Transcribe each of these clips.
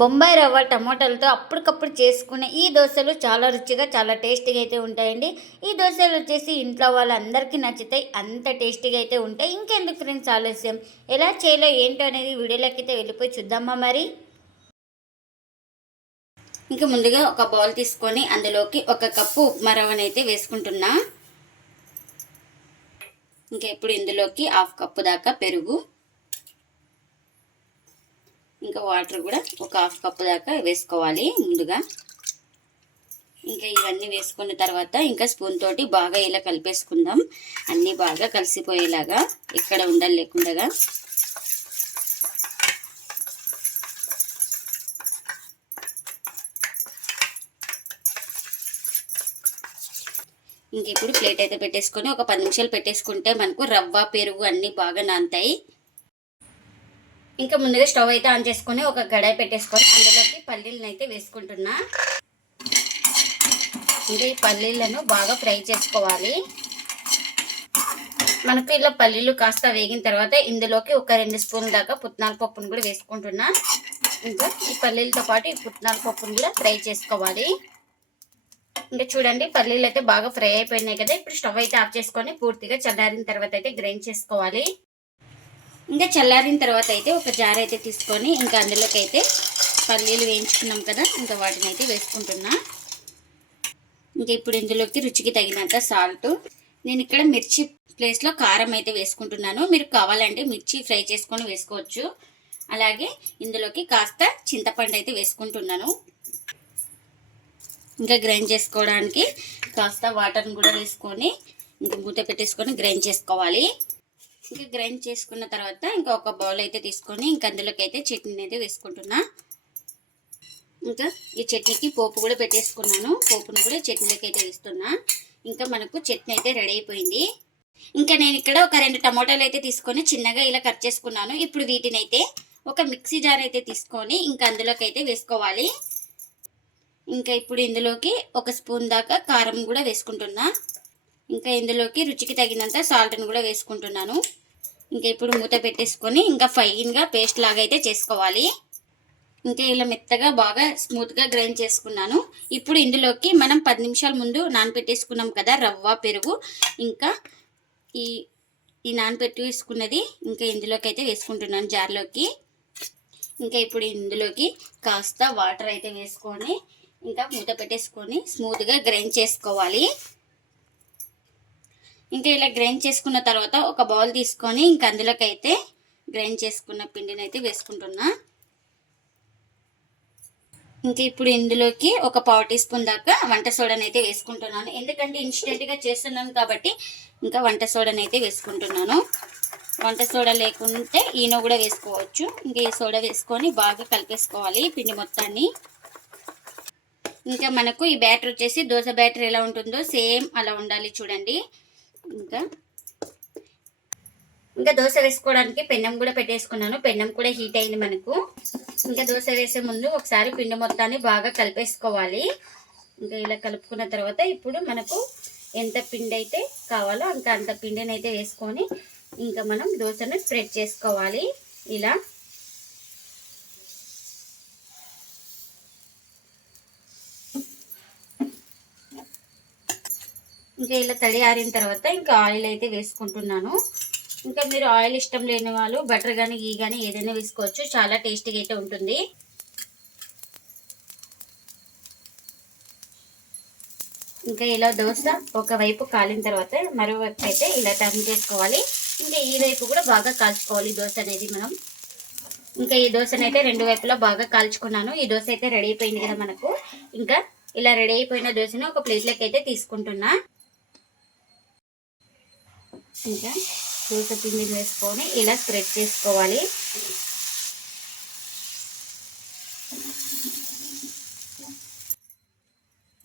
బొంబాయి రవ్వ టమోటాలతో అప్పటికప్పుడు చేసుకునే ఈ దోశలు చాలా రుచిగా చాలా టేస్టీగా అయితే ఉంటాయండి. ఈ దోశలు వచ్చేసి ఇంట్లో వాళ్ళందరికీ నచ్చుతాయి. అంత టేస్టీగా అయితే ఉంటాయి. ఇంకెందుకు ఫ్రెండ్స్ ఆలస్యం, ఎలా చేయాలో ఏంటో అనేది వీడియోలోకి అయితే వెళ్ళిపోయి చూద్దామా మరి. ఇంకా ముందుగా ఒక బౌల్ తీసుకొని అందులోకి 1 కప్పు ఉప్మా రవ్వనైతే వేసుకుంటున్నా. ఇంకా ఇప్పుడు ఇందులోకి 1/2 కప్పు దాకా పెరుగు, ఇంకా వాటర్ కూడా ఒక 1/2 కప్పు దాకా వేసుకోవాలి ముందుగా. ఇంకా ఇవన్నీ వేసుకున్న తర్వాత ఇంకా స్పూన్ తోటి బాగా ఇలా కలిపేసుకుందాం, అన్నీ బాగా కలిసిపోయేలాగా, ఇక్కడ ఉండలు లేకుండా. ఇంక ఇప్పుడు ప్లేట్ అయితే పెట్టేసుకొని ఒక 10 నిమిషాలు పెట్టేసుకుంటే మనకు రవ్వ పెరుగు అన్నీ బాగా నానతాయి. ఇంకా ముందుగా స్టవ్ అయితే ఆన్ చేసుకొని ఒక కడాయి పెట్టేసుకొని అందులోకి పల్లీలను అయితే వేసుకుంటున్నా. ఇంకా ఈ పల్లీలను బాగా ఫ్రై చేసుకోవాలి. మనకు ఇలా పల్లీలు కాస్త వేగిన తర్వాత ఇందులోకి ఒక 2 స్పూన్ల దాకా పుట్నాల పప్పును కూడా వేసుకుంటున్నా. ఇంకా ఈ పల్లీలతో పాటు ఈ పుట్నాల పప్పును కూడా ఫ్రై చేసుకోవాలి. ఇంకా చూడండి పల్లీలు అయితే బాగా ఫ్రై అయిపోయినాయి కదా. ఇప్పుడు స్టవ్ అయితే ఆఫ్ చేసుకొని పూర్తిగా చల్లారిన తర్వాత అయితే గ్రైండ్ చేసుకోవాలి. ఇంకా చల్లారిన తర్వాత అయితే ఒక జార్ అయితే తీసుకొని ఇంకా అందులోకి అయితే పల్లీలు వేయించుకున్నాం కదా, ఇంకా వాటిని అయితే వేసుకుంటున్నా. ఇంకా ఇప్పుడు ఇందులోకి రుచికి తగినంత సాల్ట్, నేను ఇక్కడ మిర్చి ప్లేస్లో కారం అయితే వేసుకుంటున్నాను. మీరు కావాలంటే మిర్చి ఫ్రై చేసుకొని వేసుకోవచ్చు. అలాగే ఇందులోకి కాస్త చింతపండు అయితే వేసుకుంటున్నాను. ఇంకా గ్రైండ్ చేసుకోవడానికి కాస్త వాటర్ని కూడా వేసుకొని ఇంకా మూత పెట్టేసుకొని గ్రైండ్ చేసుకోవాలి. ఇంకా గ్రైండ్ చేసుకున్న తర్వాత ఇంకా ఒక బౌల్ అయితే తీసుకొని ఇంకా అందులోకి అయితే చట్నీ అయితే వేసుకుంటున్నా. ఇంకా ఈ చట్నీకి పోపు కూడా పెట్టేసుకున్నాను. పోపును కూడా చట్నీలోకి అయితే వేస్తున్నా. ఇంకా మనకు చట్నీ అయితే రెడీ అయిపోయింది. ఇంకా నేను ఇక్కడ ఒక 2 టమోటాలు అయితే తీసుకొని చిన్నగా ఇలా కట్ చేసుకున్నాను. ఇప్పుడు వీటిని అయితే ఒక మిక్సీ జార్ అయితే తీసుకొని ఇంకా అందులోకి అయితే వేసుకోవాలి. ఇంకా ఇప్పుడు ఇందులోకి 1 స్పూన్ దాకా కారం కూడా వేసుకుంటున్నా. ఇంకా ఇందులోకి రుచికి తగినంత సాల్ట్ని కూడా వేసుకుంటున్నాను. ఇంకా ఇప్పుడు మూత పెట్టేసుకొని ఇంకా ఫైన్గా పేస్ట్ లాగా అయితే చేసుకోవాలి. ఇంకా ఇలా మెత్తగా బాగా స్మూత్గా గ్రైండ్ చేసుకున్నాను. ఇప్పుడు ఇందులోకి మనం 10 నిమిషాల ముందు నానబెట్టేసుకున్నాం కదా రవ్వ పెరుగు, ఇంకా ఈ నానబెట్టేసుకున్నది ఇంకా ఇందులోకి అయితే వేసుకుంటున్నాను జార్లోకి. ఇంకా ఇప్పుడు ఇందులోకి కాస్త వాటర్ అయితే వేసుకొని ఇంకా మూత పెట్టేసుకొని స్మూత్గా గ్రైండ్ చేసుకోవాలి. ఇంకా ఇలా గ్రైండ్ చేసుకున్న తర్వాత ఒక బౌల్ తీసుకొని ఇంకా అందులోకి అయితే గ్రైండ్ చేసుకున్న పిండిని అయితే వేసుకుంటున్నా. ఇంకా ఇప్పుడు ఇందులోకి ఒక 1/4 టీ స్పూన్ దాకా వంట సోడాని అయితే వేసుకుంటున్నాను. ఎందుకంటే ఇన్స్టెంట్గా చేస్తున్నాను కాబట్టి ఇంకా వంట సోడాని అయితే వేసుకుంటున్నాను. వంట సోడా లేకుంటే ఈనో కూడా వేసుకోవచ్చు. ఇంకా ఈ సోడా వేసుకొని బాగా కలిపేసుకోవాలి పిండి మొత్తాన్ని. ఇంకా మనకు ఈ బ్యాటర్ వచ్చేసి దోశ బ్యాటర్ ఎలా ఉంటుందో సేమ్ అలా ఉండాలి చూడండి. ఇంకా దోశ వేసుకోవడానికి పెన్నం కూడా పెట్టేసుకున్నాను. పెన్నం కూడా హీట్ అయింది మనకు. ఇంకా దోశ వేసే ముందు ఒకసారి పిండి మొత్తాన్ని బాగా కలిపేసుకోవాలి. ఇంకా ఇలా కలుపుకున్న తర్వాత ఇప్పుడు మనకు ఎంత పిండి అయితే కావాలో ఇంకా అంత పిండిని అయితే వేసుకొని ఇంకా మనం దోశను స్ప్రెడ్ చేసుకోవాలి. ఇలా ఇంకా ఇలా తడి ఆరిన తర్వాత ఇంకా ఆయిల్ అయితే వేసుకుంటున్నాను. ఇంకా మీరు ఆయిల్ ఇష్టం లేని వాళ్ళు బటర్ కానీ గీ కానీ ఏదైనా వేసుకోవచ్చు. చాలా టేస్టీగా అయితే ఉంటుంది. ఇంకా ఇలా దోశ ఒకవైపు కాలిన తర్వాత మరోవైపు అయితే ఇలా టర్న్ చేసుకోవాలి. ఇంకా ఈ వైపు కూడా బాగా కాల్చుకోవాలి దోశ అనేది మనం. ఇంకా ఈ దోశను అయితే 2 వైపులా బాగా కాల్చుకున్నాను. ఈ దోశ అయితే రెడీ అయిపోయింది కదా మనకు. ఇంకా ఇలా రెడీ అయిపోయిన దోశను ఒక ప్లేట్లోకి అయితే తీసుకుంటున్నా. ఇంకా దోశ పిండిని వేసుకొని ఇలా స్ప్రెడ్ చేసుకోవాలి.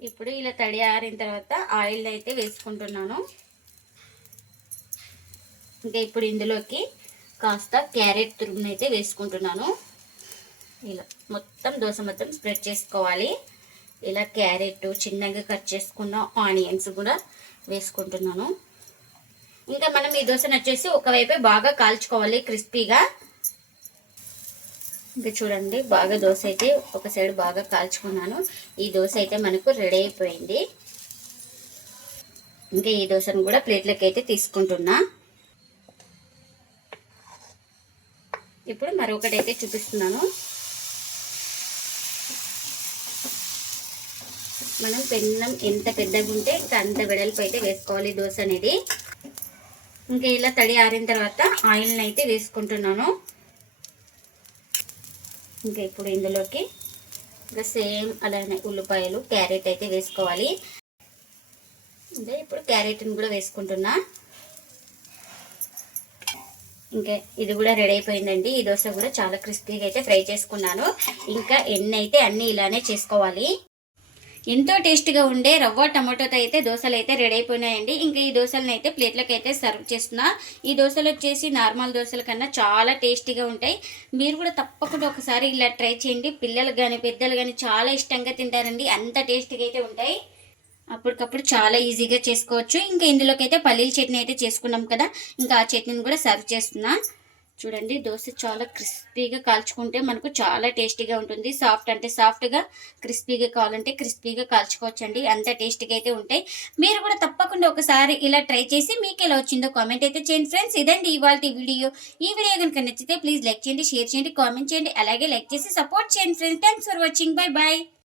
ఇప్పుడు ఇలా తడి ఆరిన తర్వాత ఆయిల్ అయితే వేసుకుంటున్నాను. ఇంకా ఇప్పుడు ఇందులోకి కాస్త క్యారెట్ తురుమును అయితే వేసుకుంటున్నాను. ఇలా మొత్తం దోశ మొత్తం స్ప్రెడ్ చేసుకోవాలి. ఇలా క్యారెట్ చిన్నగా కట్ చేసుకున్న ఆనియన్స్ కూడా వేసుకుంటున్నాను. ఇంకా మనం ఈ దోశను వచ్చేసి ఒకవైపే బాగా కాల్చుకోవాలి క్రిస్పీగా. ఇంకా చూడండి బాగా దోశ అయితే ఒక సైడ్ బాగా కాల్చుకున్నాను. ఈ దోశ అయితే మనకు రెడీ అయిపోయింది. ఇంకా ఈ దోశను కూడా ప్లేట్లోకి అయితే తీసుకుంటున్నా. ఇప్పుడు మరొకటి అయితే చూపిస్తున్నాను. మనం పెన్నం ఎంత పెద్దగా ఉంటే ఇంకా అంత వెడల్పు అయితే వేసుకోవాలి దోశ అనేది. ఇంకా ఇలా తడి ఆరిన తర్వాత ఆయిల్ని అయితే వేసుకుంటున్నాను. ఇంకా ఇప్పుడు ఇందులోకి ఇంకా సేమ్ అలానే ఉల్లిపాయలు, క్యారెట్ అయితే వేసుకోవాలి. ఇంకా ఇప్పుడు క్యారెట్ని కూడా వేసుకుంటున్నా. ఇంకా ఇది కూడా రెడీ అయిపోయిందండి. ఈ దోశ కూడా చాలా క్రిస్పీగా అయితే ఫ్రై చేసుకున్నాను. ఇంకా ఎన్ని అయితే అన్నీ ఇలానే చేసుకోవాలి. ఎంతో టేస్టీగా ఉండే రవ్వ టమాటోతో అయితే దోశలు అయితే రెడీ అయిపోయినాయండి. ఇంకా ఈ దోశలను అయితే ప్లేట్లోకి అయితే సర్వ్ చేస్తున్నా. ఈ దోశలు వచ్చేసి నార్మల్ దోశల కన్నా చాలా టేస్టీగా ఉంటాయి. మీరు కూడా తప్పకుండా ఒకసారి ఇలా ట్రై చేయండి. పిల్లలు కానీ పెద్దలు కానీ చాలా ఇష్టంగా తింటారండి. అంత టేస్టీగా అయితే ఉంటాయి. అప్పటికప్పుడు చాలా ఈజీగా చేసుకోవచ్చు. ఇంకా ఇందులోకి అయితే పల్లీల చట్నీ అయితే చేసుకున్నాం కదా, ఇంకా ఆ చట్నీని కూడా సర్వ్ చేస్తున్నా. చూడండి దోశ చాలా క్రిస్పీగా కాల్చుకుంటే మనకు చాలా టేస్టీగా ఉంటుంది. సాఫ్ట్ అంటే సాఫ్ట్గా, క్రిస్పీగా కావాలంటే క్రిస్పీగా కాల్చుకోవచ్చండి. అంత టేస్టీగా అయితే ఉంటాయి. మీరు కూడా తప్పకుండా ఒకసారి ఇలా ట్రై చేసి మీకు ఎలా వచ్చిందో కామెంట్ అయితే చేయండి ఫ్రెండ్స్. ఇదండి ఇవాళ వీడియో. ఈ వీడియో కనుక నచ్చితే ప్లీజ్ లైక్ చేయండి, షేర్ చేయండి, కామెంట్ చేయండి. అలాగే లైక్ చేసి సపోర్ట్ చేయండి friends. Thanks for watching. Bye bye.